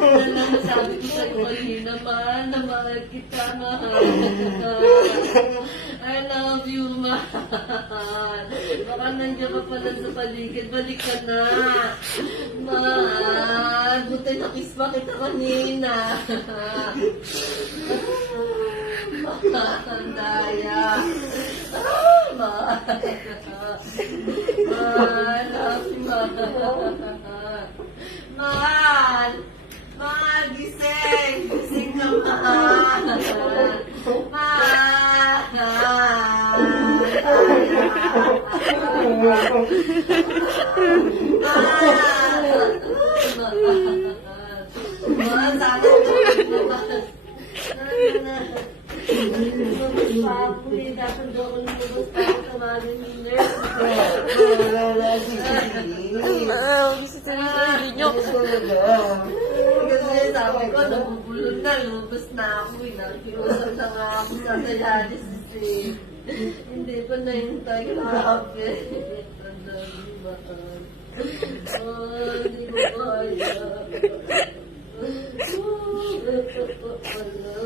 Yan lang masabi ko sa'yo kanina, mahal na mahal kita, mahal. I love you, mahal. Baka nandiyan ka pala sa paligid, balik ka na. Mahal, buti nakis pa kita kanina. Mahal, daya. Ah, mahal. Mahal. Mahal! Mahal, gising! Gising ka, mahal! Mahal! Mahal, sana mahal. Lumabas pa ako eh. Dapat daw ako lumabas pa ako sa mga nurse. Kasi sabi ko, nabubulol na, lumabas na ako eh. Nakikiusap na nga ako sa dialysis eh. Hindi pa na yung tayo happy. Tanda yung bata. Oh, hindi mo kaya. Oh, dapat pa pala.